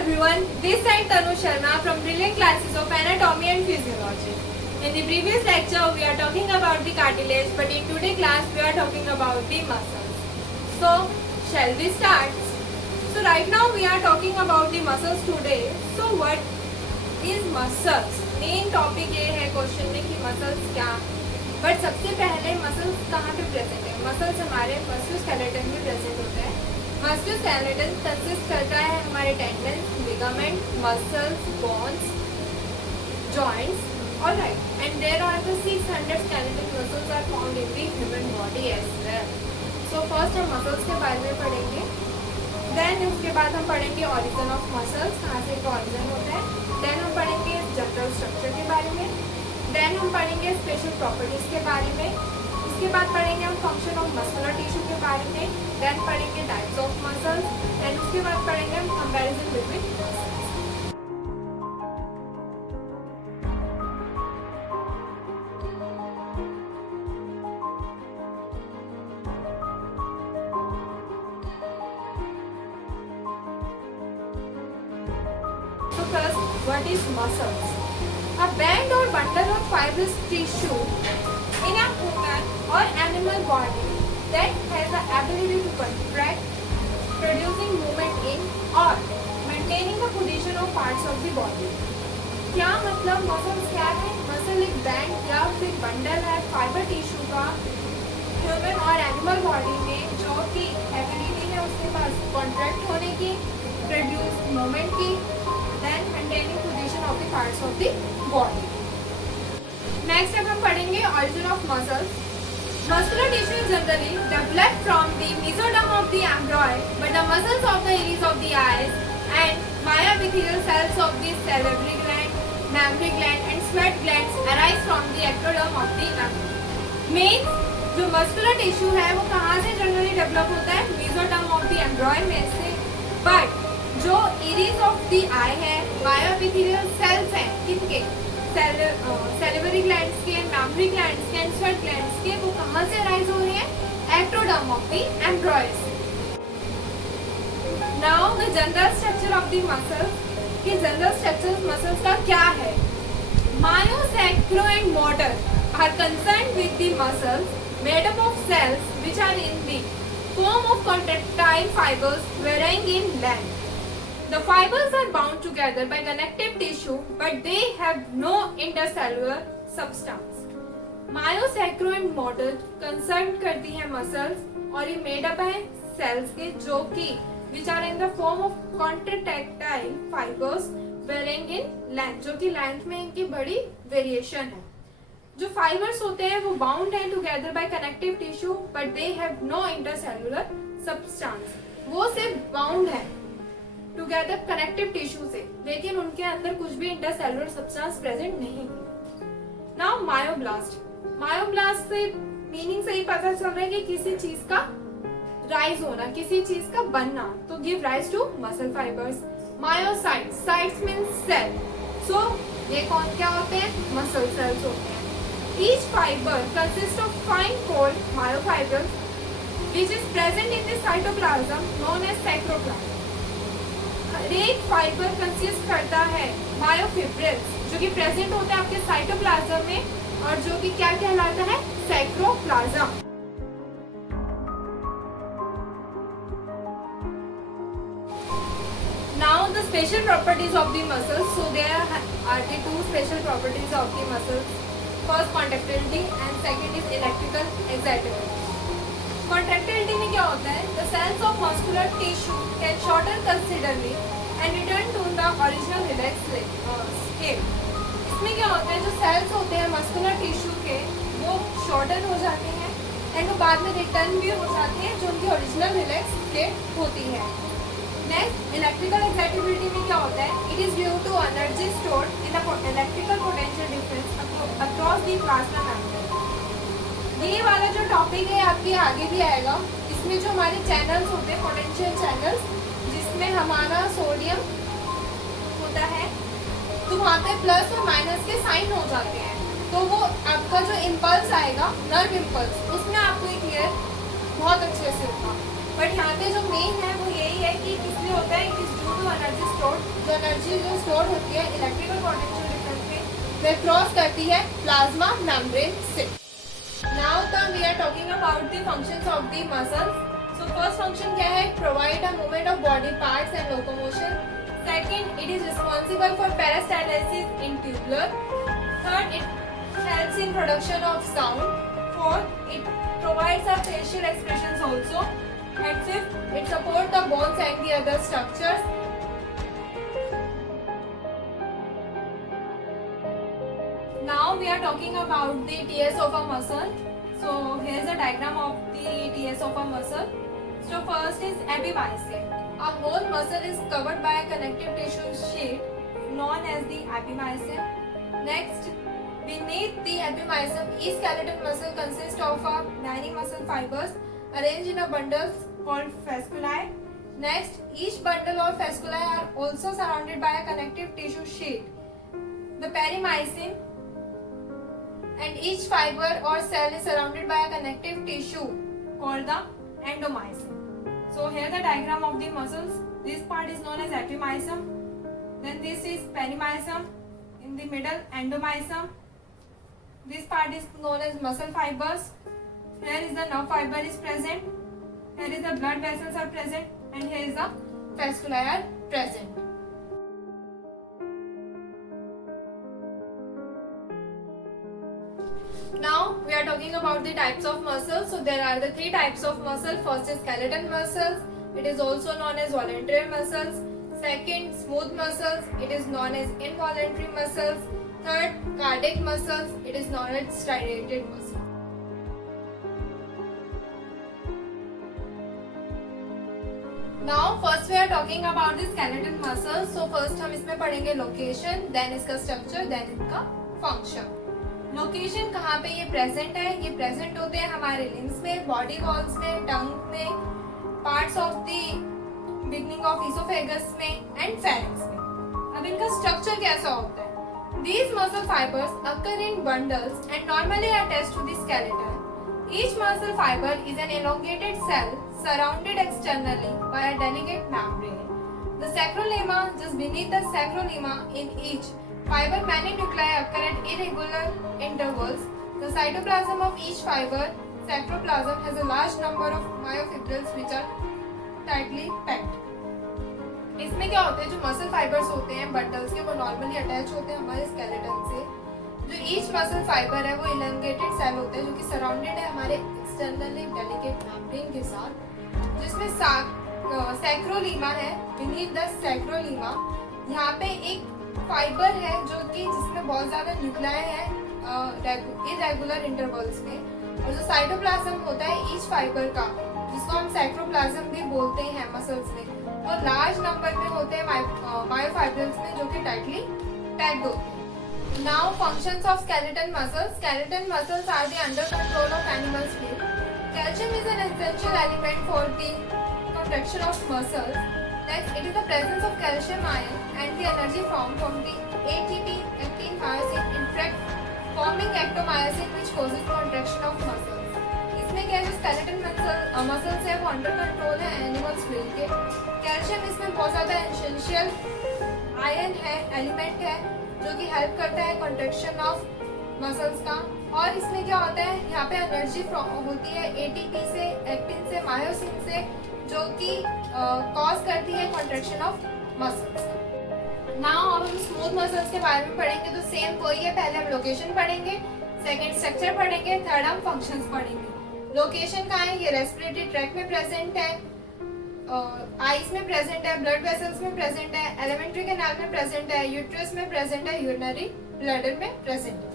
everyone, this is Tanu Sharma from Brilliant Classes of Anatomy and Physiology. In the previous lecture, we are talking about the cartilage, but in today's class, we are talking about the muscles. So, shall we start? So, right now we are talking about the muscles today. So, what is muscles? Main topic ये है question में कि muscles क्या? But सबसे पहले muscles कहाँ पे present है? मसल्स हमारे मस्कुलोस्केलेटन में प्रेजेंट होता है. मस्कुलोस्केलेटन कंसिस्ट करता है हमारे tendons, ligament, muscles, bones, joints. Alright, and there are the 600 skeletal muscles are found in the human body as well. So first हम मसल्स के बारे में पढ़ेंगे. देन उसके बाद हम पढ़ेंगे ऑरिजिन ऑफ मसल्स, कहाँ से इनका ऑरिजिन होता है. देन हम पढ़ेंगे जनरल स्ट्रक्चर के बारे में. देन हम पढ़ेंगे स्पेशल प्रॉपर्टीज के बारे में. उसके बाद पढ़ेंगे हम फंक्शन ऑफ मस्कुलर टिश्यू के बारे में. देन पढ़ेंगे टाइप्स ऑफ मसल्स एंड उसके बाद पढ़ेंगे हम comparison between muscles. So first, what is muscles? A band or bundle of fibrous tissue in a human or animal body that has the ability to contract, producing movement in or maintaining the position of parts of the body. क्या मतलब muscles क्या है? Muscle एक band या फिर bundle है fibre tissue का human और एनिमल बॉडी में जो कि एबिलिटी है उसके पास कॉन्ट्रैक्ट होने की, प्रोड्यूस मूवमेंट की, then maintaining position of the parts of the body. Next अब हम पढ़ेंगे origin of muscles. Muscular tissue generally develop from the mesoderm of the embryo, but the muscles of the iris of the eyes and myoepithelial cells of the salivary gland, mammary gland and sweat glands arise from the ectoderm of the embryo. Means जो muscular tissue है वो कहाँ से generally develop होता है? Mesoderm of the एम्ब्रॉय में से. But जो इरिस ऑफ द आई है, मायोएपिथेलियल सेल्स हैं किनके? सैलिवरी ग्लैंड्स के, मैमरी ग्लैंड्स के एंड स्वेट ग्लैंड्स के, वो कहाँ से राइज हो रही है? एक्टोडर्म ऑफ द एम्ब्रॉय से. Now the general structure of the muscles. कि जनरल स्ट्रक्चर मसल्स का क्या है? मायोसैक्रो and motor are concerned with the muscles made up of cells which are in the form of contractile fibers varying in length. The fibers are bound together by connective tissue, but they have no intercellular substance. Myosacro and motor concern करती है muscles और ये made up है cells के जो कि which are in the form of contractile fibers varying in length, जो कि length में इनकी बड़ी variation है. जो फाइबर्स होते हैं वो बाउंड हैं together by connective tissue, but they have no intercellular substance. वो सिर्फ बाउंड है टुगेदर कनेक्टिव टिश्यू से, लेकिन उनके अंदर कुछ भी इंटरसेलुलर सब्सटेंस प्रेजेंट नहीं है. Now myoblast. मायोब्लास्ट से मीनिंग से ही पता चल रहा है कि किसी चीज का राइज होना, किसी चीज का बनना, तो give rise to muscle fibres. Myocytes. Cytes means cell. So ये कौन क्या होते हैं? मसल सेल्स होते हैं. Each fiber consists of fine coiled myofibrils which is present in the cytoplasm known as sarcoplasm. हर एक फाइबर कंसिस्ट करता है मायोफिब्रिल्स जो कि प्रेजेंट होते हैं आपके साइटोप्लाज्म में और जो कि क्या कहलाता है? सैक्रोप्लाज्म. Now the special properties of the muscles. So there are the two special properties of the muscles. First contractility and second is electrical excitability. Contractility में क्या होता है? The cells of muscular tissue can shorten considerably and return to the original relaxed state. इसमें क्या होता है? जो cells होते हैं muscular tissue के वो shorten हो जाते हैं and वो बाद में return भी हो जाते हैं जो उनकी original relaxed state होती है. Next, electrical excitability में क्या होता है? It is due to energy stored in the electrical potential difference across the plasma membrane. ये वाला जो टॉपिक है आपके आगे भी आएगा. इसमें जो हमारे चैनल्स होते हैं, पोटेंशियल चैनल्स, जिसमें हमारा सोडियम होता है, तो वहाँ पे प्लस और माइनस के साइन हो जाते हैं. तो वो आपका जो इम्पल्स आएगा, नर्व इम्पल्स, उसमें आपको क्लियर बहुत अच्छे से होगा। बट यहाँ पे जो मेन है वो यही है कि इसलिए होता है it is due to energy store. जो एनर्जी जो स्टोर होती है इलेक्ट्रिकल पोटेंशियल डिफरेंस में वह क्रॉस करती है प्लाज्मा मेम्ब्रेन से। Now we are talking about the functions of the muscles. So first function क्या है? Provide a movement of body parts and locomotion. Second, it is responsible for peristalsis in tubular. Third, it helps in production of sound. Fourth, it provides our facial expressions also. And fifth, it supports the bones and the other structures. Now we are talking about the TS of a muscle. So here is a diagram of the TS of a muscle. So first is epimysium. A whole muscle is covered by a connective tissue sheet known as the epimysium. Next, beneath the epimysium, each skeletal muscle consists of many muscle fibers arranged in a bundles called fasciculi. Next, each bundle or fasciculi are also surrounded by a connective tissue sheet, the perimysium, and each fiber or cell is surrounded by a connective tissue called the endomysium. So here the diagram of the muscles. This part is known as epimysium. Then this is perimysium. In the middle, endomysium. This part is known as muscle fibers. Here is the nerve fiber is present. Here is the blood vessels are present, and here is the fasciculi are present. Now we are talking about the types of muscles. So there are the three types of muscle. First is skeletal muscles. It is also known as voluntary muscles. Second, smooth muscles. It is known as involuntary muscles. Third, cardiac muscles. It is known as striated muscles. Now first we are talking about the skeletal muscles. So first हम इसमें पढ़ेंगे location, then इसका structure, then इसका function. Location कहाँ पे ये present है? ये प्रेजेंट होते हैं हमारे लिम्स में, बॉडी वॉल्स में, टंग में, parts of the beginning of oesophagus में एंड फेरिंक्स में। अब इनका स्ट्रक्चर कैसा होता है? These muscle fibers occur in bundles and normally attached to the skeleton. Each muscle fiber is an elongated cell surrounded externally by a delicate membrane. The sacrolemma, just beneath the sacrolemma, in each fiber many nuclei occur at irregular intervals. The cytoplasm of each fiber, sacroplasm, has a large number of myofibrils which are tightly packed. इसमें क्या होता है? जो muscle fibres होते हैं bundles के, वो normally attach होते हैं हमारे स्केलेटन से। जो ईच मसल फाइबर है वो इलंगेटेड सेल होता है जो कि सराउंडेड है हमारे एक्सटर्नली डेलिकेट मेम्ब्रेन के साथ, जिसमें सैक्रोलीमा है। बिनीथ द सैक्रोलीमा यहाँ पे एक फाइबर है जो कि जिसमें बहुत ज्यादा न्यूक्लियाई है इरेगुलर इंटरवल्स में, और जो साइटोप्लाज्म होता है ईच फाइबर का, जिसको हम सैक्रोप्लाज्म भी बोलते हैं मसल्स में, वो लार्ज नंबर में होते हैं मायोफाइब्रिल्स में जो कि टाइटली पैक्ड होते हैं। Now functions of skeleton muscles. Skeleton muscles are the under control of animal split. Calcium is an essential element for the contraction of muscles. Next, it is the presence of calcium ion and the energy from the ATP actin myosin interact forming ectomyosin which causes contraction of muscles. इसमें क्या है? जो skeleton muscles है वो under control है animals will के। Calcium इसमें बहुत ज़्यादा एसेंशियल आयन है, एलिमेंट है, जो कि हेल्प करता है कॉन्ट्रैक्शन ऑफ मसल्स का। और इसमें क्या होता है? यहाँ पे एनर्जी होती है ATP से, एक्टिन से, मायोसिन से, जो कि कॉज करती है कॉन्ट्रैक्शन ऑफ मसल्स। नाउ अब हम स्मूथ मसल्स के बारे में पढ़ेंगे। तो सेम वही है, पहले हम लोकेशन पढ़ेंगे, सेकंड स्ट्रक्चर पढ़ेंगे, थर्ड हम फंक्शंस पढ़ेंगे। लोकेशन कहाँ है? ये रेस्पिरेटरी ट्रैक्ट में प्रेजेंट है, आईज में प्रेजेंट है, ब्लड वेसल्स में प्रेजेंट है, एलिमेंट्री कैनाल में प्रेजेंट है, यूट्रस में प्रेजेंट है, यूरिनरी ब्लैडर में प्रेजेंट है।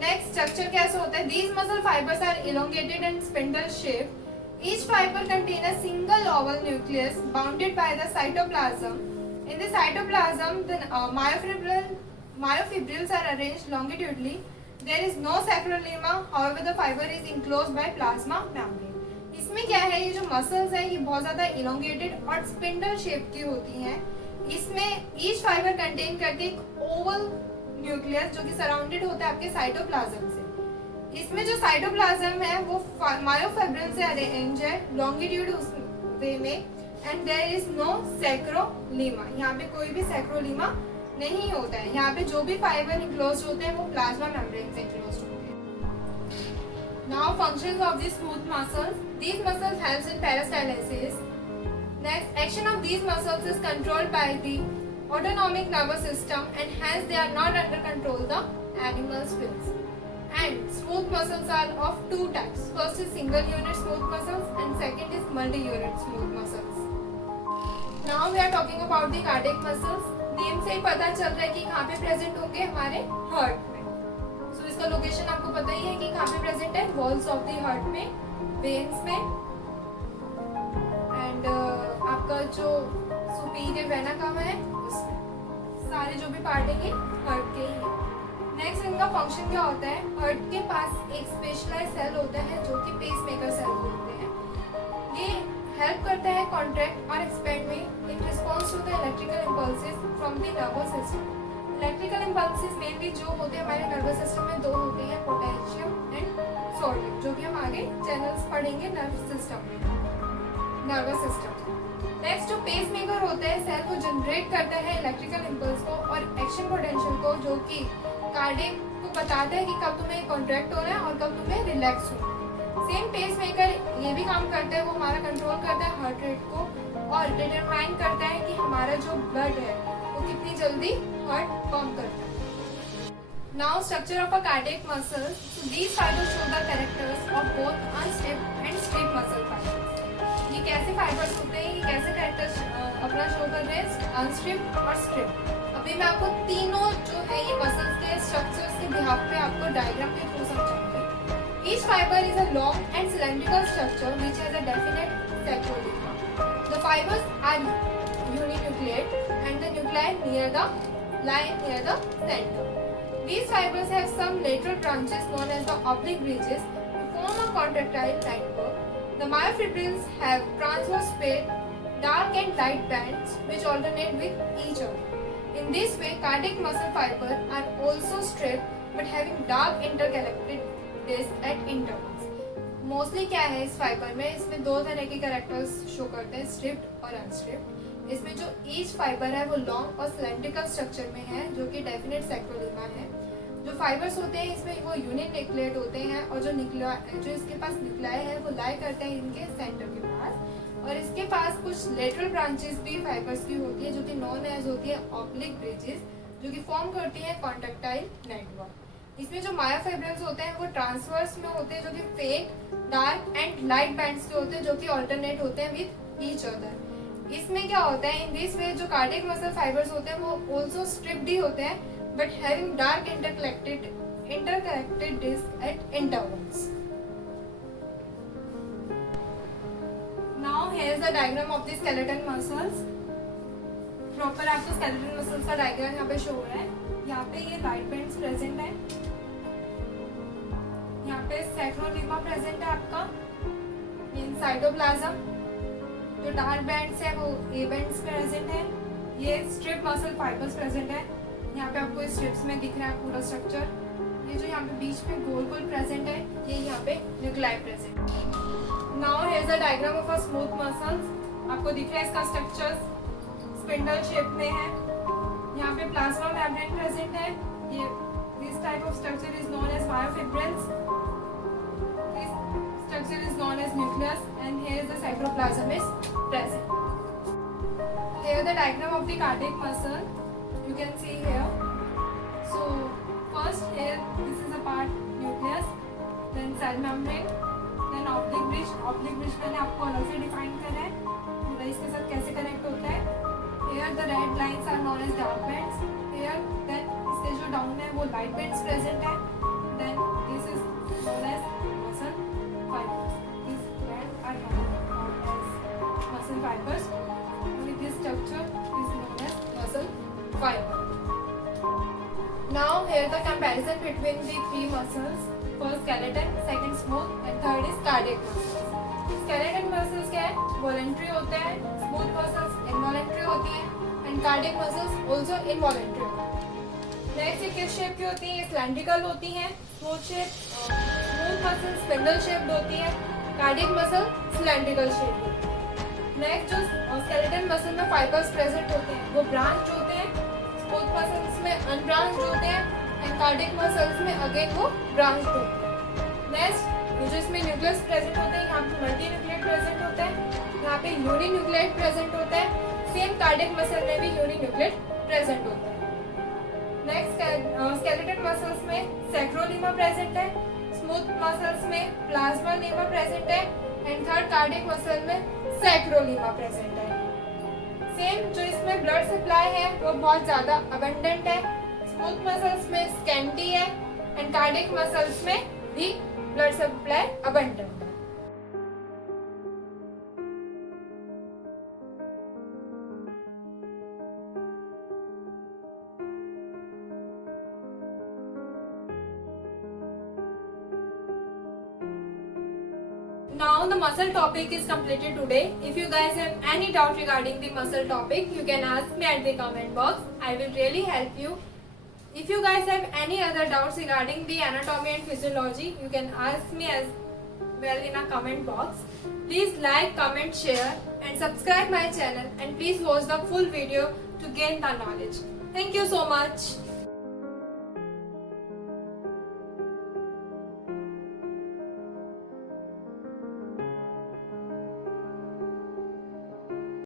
नेक्स्ट, स्ट्रक्चर कैसे होता है? These muscle fibers are elongated and spindle shaped. Each fiber contains a single oval nucleus bounded by the cytoplasm. In the cytoplasm, the myofibrils are arranged longitudinally. There is no sacrolemma, however the fiber is enclosed by plasma membrane. इसमें क्या है? ये जो muscles है ये बहुत ज्यादा elongated और स्पिंडल शेप की होती हैं। इसमें ईच फाइबर कंटेन करती है एक ओवल न्यूक्लियस जो कि सराउंडेड होता है आपके साइटोप्लाज्म से। इसमें जो साइटोप्लाज्म है वो मायोफिब्रिल से अरेंज है लॉन्गिट्यूड वे में, एंड देयर इज नो सैक्रोलीमा। यहाँ पे कोई भी सैक्रोलीमा नहीं होता है। यहाँ पे जो भी फाइबर इनक्लोज होते हैं वो प्लाज्मा मेम्ब्रेन से इनक्लोज होते हैं। Now functions of the smooth muscles, these muscles helps in peristalsis. Next, action of these muscles is controlled by the autonomic nervous system and hence they are not under control the animal's wills. And smooth muscles are of two types. First is single unit smooth muscles and second is multi-unit smooth muscles. Now we are talking about the cardiac muscles. Name से ही पता चल रहा है कि कहाँ पे present होंगे, हमारे हार्ट में। So इसका लोकेशन आपको पता ही है कि कहाँ पे प्रेजेंट है, वॉल्स ऑफ द हार्ट में, वेन्स में, एंड आपका जो सुपीरियर वेना कहाँ है, सारे जो भी पार्ट है ये हार्ट के ही है। नेक्स्ट इनका फंक्शन क्या होता है, हार्ट के पास एक स्पेशलाइज सेल होता है जो कि पेसमेकर सेल बोलते हैं। ये हेल्प करता है कॉन्ट्रैक्ट और एक्सपेंड में in response to the electrical impulses from the nervous system. Electrical impulses mainly जो होते हैं हमारे नर्वस सिस्टम में दो होते हैं, पोटेशियम एंड सोडियम, जो कि हम आगे चैनल्स पढ़ेंगे नर्व सिस्टम में, नर्वस सिस्टम। नेक्स्ट जो पेसमेकर होता है सेल को जनरेट करता है इलेक्ट्रिकल इम्पल्स को और एक्शन पोटेंशियल को, जो कि कार्डियक को बताता है कि कब तुम्हें कॉन्ट्रैक्ट होना है और कब तुम्हें रिलैक्स होना है। सेम पेसमेकर ये भी काम करता है, वो हमारा कंट्रोल करता है हार्ट रेट को और डिटरमाइन करता है कि हमारा जो ब्लड है वो कितनी जल्दी हार्ट पंप करता है। Now structure of a cardiac muscles, these fibres show the characters of both unstriped and striped muscle fibres. ये कैसे फाइबर्स होते हैं, ये कैसे कैरेक्टर्स अपना शो कर रहे हैं, अनस्ट्रिप्ड और स्ट्रिप्ड। अभी मैं आपको तीनों जो है ये मसल्स के स्ट्रक्चर्स के बिहाफ पे आपको डायग्राम के थ्रू समझाऊंगी। Each fibre is a long and cylindrical structure which has a definite sarcolemma. The fibres are uninucleate and the nuclei lie near the center. These fibers have some lateral branches known as the oblique bridges to form a contractile network. The myofibrils have transverse paired dark and light bands which alternate with each other. In this way, cardiac muscle fibers are also stripped but having dark interconnected discs at intervals. Mostly क्या है इस fibre में, इसमें दो तरह के characters show करते हैं, स्ट्रिप्ड और अनस्ट्रिप्ड। इसमें जो ईच फाइबर है वो लॉन्ग और सिलेंड्रिकल स्ट्रक्चर में है, जो कि डेफिनेट सैक्रोलीमा है। जो फाइबर्स होते हैं इसमें वो यूनिन्यूक्लियेट होते हैं और जो इसके पास न्यूक्लियाई है वो लाई करते हैं इनके सेंटर के पास, और इसके पास कुछ लेटरल ब्रांचेस भी फाइबर्स की होती है जो कि नॉन एज होती है ऑब्लिक ब्रिजेस, जो कि फॉर्म करती है कॉन्ट्रैक्टाइल नेटवर्क। इसमें जो मायोफिब्रिल्स होते हैं वो ट्रांसवर्स में होते हैं, जो कि fake dark and light bands के होते हैं, जो कि ऑल्टरनेट होते हैं विद ईच अदर। इसमें क्या होता है, इन दिस वे जो कार्डियक मसल फाइबर्स होते हैं वो ऑल्सो स्ट्रिप्ड ही होते हैं but having dark interconnected discs at intervals. Now here is the diagram of the skeleton muscles. Proper आपको skeleton muscles का diagram यहाँ पे show हो रहा है। यहाँ पे ये light bands present है, यहाँ पे sacroilioma present है आपका, in cytoplasm जो dark bands है वो A bands present है, ये strip muscle fibers present है। यहाँ पे आपको स्ट्रिप्स में दिख रहा है पूरा स्ट्रक्चर। ये जो यहाँ पे बीच में गोल गोल प्रेजेंट है, ये यहाँ पे nuclei present. Now here is the diagram of a smooth muscles. आपको दिख रहा है इसका स्ट्रक्चर स्पिंडल शेप में है। यहाँ पे प्लाज्मा मेम्ब्रेन प्रेजेंट है। ये this type of structure is known as myofibrils. This structure is known as nucleus and here is the cytoplasm is present. Here the diagram of the cardiac muscle. You can see here. So first here this is a part nucleus, then cell membrane, then oblique bridge. Oblique bridge मैंने आपको अलग से define करा है, पूरा इसके साथ कैसे connect होता है। Here the red lines are known as dark bands. Here then इसके जो down है वो light bands present है. Then this is known as muscle fibers. These bands are known as muscle fibers. Only this structure is known as muscle fiber. Now here the comparison between the three muscles. First skeleton, second smooth, and third is cardiac muscles. Skeleton muscles क्या है? Voluntary होते हैं. Smooth muscles involuntary होती हैं, and cardiac muscles also involuntary होती हैं. Next ये किस शेप की होती हैं? ये cylindrical होती हैं. Smooth shape smooth muscle spindle shaped होती है, कार्डियक मसल सिलेंड्रिकल शेप होती है। नेक्स्ट जो स्केलेटन मसल में फाइबर्स प्रेजेंट होते हैं वो ब्रांच होते हैं, स्मूथ मसल्स में अनब्रांच्ड होते हैं एंड कार्डियक मसल्स में अगेन वो ब्रांच्ड होते हैं। नेक्स्ट जो इसमें न्यूक्लियस प्रेजेंट होते हैं, यहाँ पे मल्टी न्यूक्लियट प्रेजेंट होता है, यहाँ पे यूनि न्यूक्लियट प्रेजेंट होता है, सेम कार्डियक मसल में भी यूनि न्यूक्लियट प्रेजेंट होता है। नेक्स्ट स्केलेटन मसल्स में सैक्रोलीमा प्रेजेंट है, स्मूथ मसल्स में प्लाज्मा लीमा प्रेजेंट है एंड थर्ड कार्डियक मसल में सैक्रोलीमा प्रेजेंट है। सेम जो इसमें ब्लड सप्लाई है वो बहुत ज्यादा अबंडेंट है, स्मूथ मसल्स में स्कैंटी है एंड कार्डियक मसल्स में भी ब्लड सप्लाई अबंडेंट है। Now the muscle topic is completed today. If you guys have any doubt regarding the muscle topic, you can ask me at the comment box. I will really help you. If you guys have any other doubts regarding the anatomy and physiology, you can ask me as well in a comment box. Please like, comment, share and subscribe my channel and please watch the full video to gain the knowledge. Thank you so much.